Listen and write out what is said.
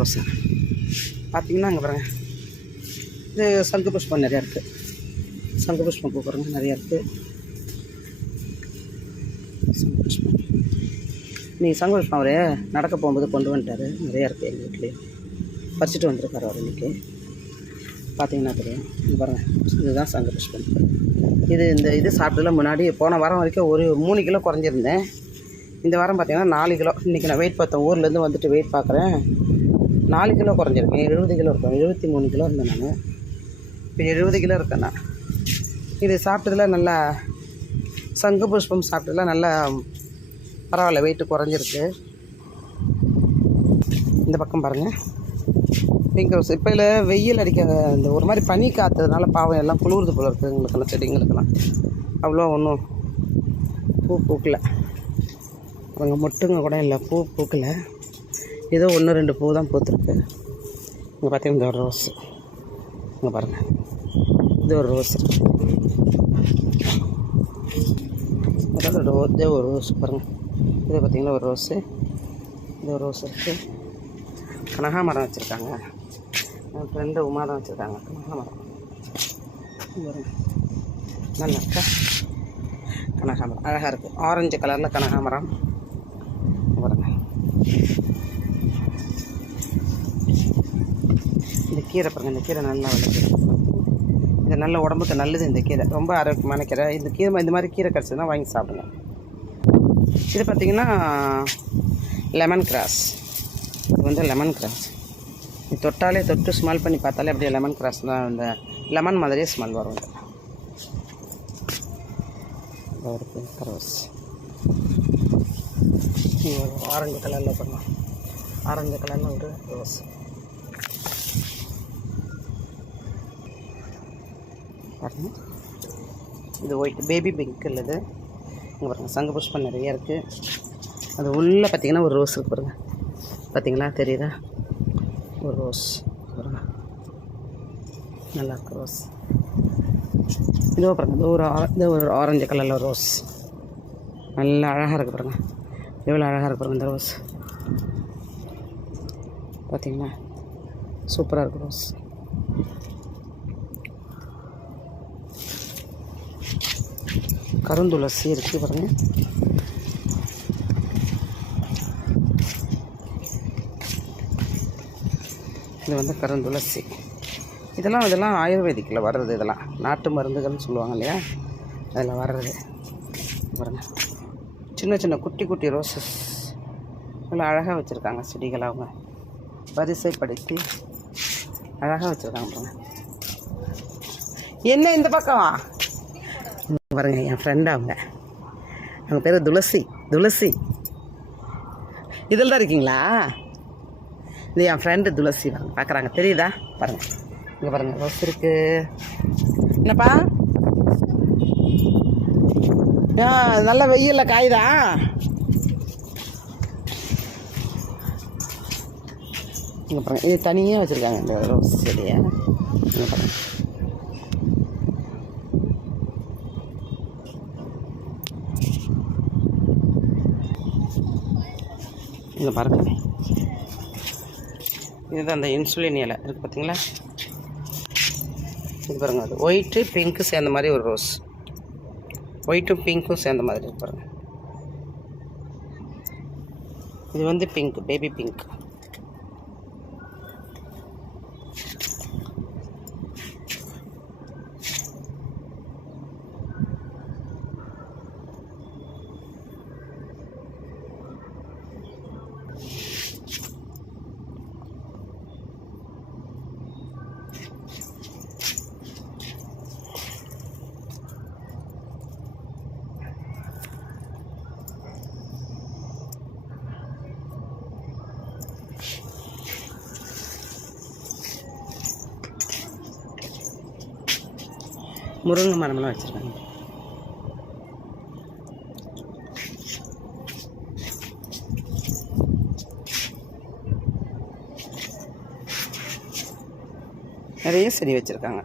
Rose பார்த்தீங்கன்னா அங்கே பாருங்கள், இது சங்கு புஷ்பம் நிறையா இருக்குது. சங்கு புஷ்பம் பூ பாருங்கள் நிறையா இருக்குது. சங்கு புஷ்பம் நீங்கள் சங்கு புஷ்பம் அவரே நடக்க போகும்போது கொண்டு வந்துட்டார். நிறையா இருக்குது எங்கள் வீட்லேயே, பறிச்சுட்டு வந்திருக்காரு அவர் இன்றைக்கி. பார்த்தீங்கன்னா தெரியும். இது பாருங்கள், இதுதான் சங்கு புஷ்பம். இது சாப்பிட்டதில் முன்னாடி போன வாரம் வரைக்கும் ஒரு 3 கிலோ குறைஞ்சிருந்தேன். இந்த வாரம் பார்த்தீங்கன்னா 4 கிலோ. இன்றைக்கி நான் வெயிட் பார்த்தேன், ஊர்லேருந்து வந்துட்டு வெயிட் பார்க்குறேன். 4 கிலோ குறைஞ்சிருக்கேன். 70 கிலோ இருக்கேன். 73 கிலோ இருந்தேன் நான். இப்போ 70 கிலோ இருக்கேன் நான். இது சாப்பிட்டதில் நல்லா, சங்கு புஷ்பம் சாப்பிட்டதில் நல்லா பரவாயில்ல, வெயிட்டு குறைஞ்சிருக்கு. இந்த பக்கம் பாருங்கள், பிங்க் ரோஸ். இப்போ இல்லை, வெயில் அடிக்க இந்த ஒரு மாதிரி பனி காத்ததுனால பாவம் எல்லாம் குளிர்ந்து போல இருக்குது எங்களுக்கெல்லாம், செடிங்களுக்கெல்லாம். அவ்வளோ ஒன்றும் பூ பூக்கலை. அங்கே மொட்டுங்க கூட இல்லை, பூ பூக்கலை. ஏதோ 1-2 பூ தான் பூத்துருக்கு. இங்கே பார்த்தீங்கன்னா இந்த ஒரு ரோஸு, இங்கே பாருங்கள், இது ஒரு ரோஸ் இருக்குது. அதாவது இதே ஒரு ரோஸ் பாருங்கள். இது பார்த்திங்கன்னா ஒரு ரோஸு, இது ஒரு ரோஸ் இருக்குது. கனகாமரம் வச்சுருக்காங்க. என் ஃப்ரெண்டு உமா தான் வச்சுருக்காங்க கனகாமரம். நல்லா இருக்கா கனகாமரம்? அழகாக இருக்குது. ஆரஞ்சு கலரில் கனகாமரம் பாருங்க. இந்த கீரை பாருங்கள், இந்த கீரை நல்லா வளருது. இது நல்ல உடம்புக்கு நல்லது. இந்த கீரை ரொம்ப ஆரோக்கியமான கீரை. இந்த மாதிரி கீரை கிடச்சதுன்னா வாங்கி சாப்பிடுங்க. இது பார்த்திங்கன்னா லெமன் கிராஸ். இது வந்து லெமன் கிராஸ். இது தொட்டாலே, தொட்டு ஸ்மெல் பண்ணி பார்த்தாலே அப்படியே லெமன் கிராஸ் தான். இந்த லெமன் மாதிரியே ஸ்மெல் வரும். இது ஒரு பிங்க் ரோஸ். ஆரஞ்சு கலரில் பண்ணலாம், ஆரஞ்சு கலரில் ஒரு ரோஸ். பாருங்கள், இது ஒயிட் பேபி பிங்க் இல்லது. இங்கே பாருங்கள், சங்கு புஷ்பம் நிறைய இருக்குது. அது உள்ளே பார்த்திங்கன்னா ஒரு ரோஸ் இருக்குது பாருங்கள். பார்த்திங்களா, தெரியுதா? ஒரு ரோஸ் பாருங்கள், நல்லாயிருக்கு ரோஸ். இதோ பாருங்கள், இது ஒரு ஆரஞ்சு கலரில் ரோஸ். நல்லா அழகாக இருக்குது பாருங்கள், எவ்வளோ அழகாக இருக்கு பாருங்கள் இந்த ரோஸ். பார்த்திங்களா, சூப்பராக இருக்குது ரோஸ். கருந்துளசி இருக்குது பாருங்கள். இது வந்து கருந்துளசி. இதெல்லாம் ஆயுர்வேதிக்கில் வர்றது. இதெல்லாம் நாட்டு மருந்துகள்னு சொல்லுவாங்க இல்லையா, அதில் வர்றது பாருங்கள். சின்ன சின்ன குட்டி குட்டி ரோஸஸ் நல்லா அழகாக வச்சுருக்காங்க. செடிகளை அவங்க வரிசைப்படுத்தி அழகாக வச்சுருக்காங்க பாருங்கள். என்ன இந்த பக்கம் பாருங்கள், என் ஃப்ரெண்டு அவங்க பேர் துளசி. இதில் தான் இருக்கீங்களா? இது என் ஃப்ரெண்டு துளசி வாங்க பார்க்குறாங்க, தெரியுதா? பாருங்கள், இங்கே பாருங்கள், ரோஸ் இருக்குது. என்னப்பா, நல்ல வெயிலில் காயுதா? இங்கே பாருங்கள், இது தனியாக வச்சுருக்காங்க இந்த ரோஸ் செடியை. இங்கே பாருங்கள், இங்கே பாருங்கள், இதுதான் அந்த இன்சுலின் இலை இருக்குது பார்த்தீங்களா? இது பாருங்கள், அது ஒயிட்டு பிங்க்கு சேர்ந்த மாதிரி ஒரு ரோஸ். ஒயிட்டும் பிங்க்கும் சேர்ந்த மாதிரி இருக்கு பாருங்கள். இது வந்து பிங்க், பேபி பிங்க். முருங்கை மரமெல்லாம் வச்சுருக்காங்க. நிறைய செடி வச்சுருக்காங்க.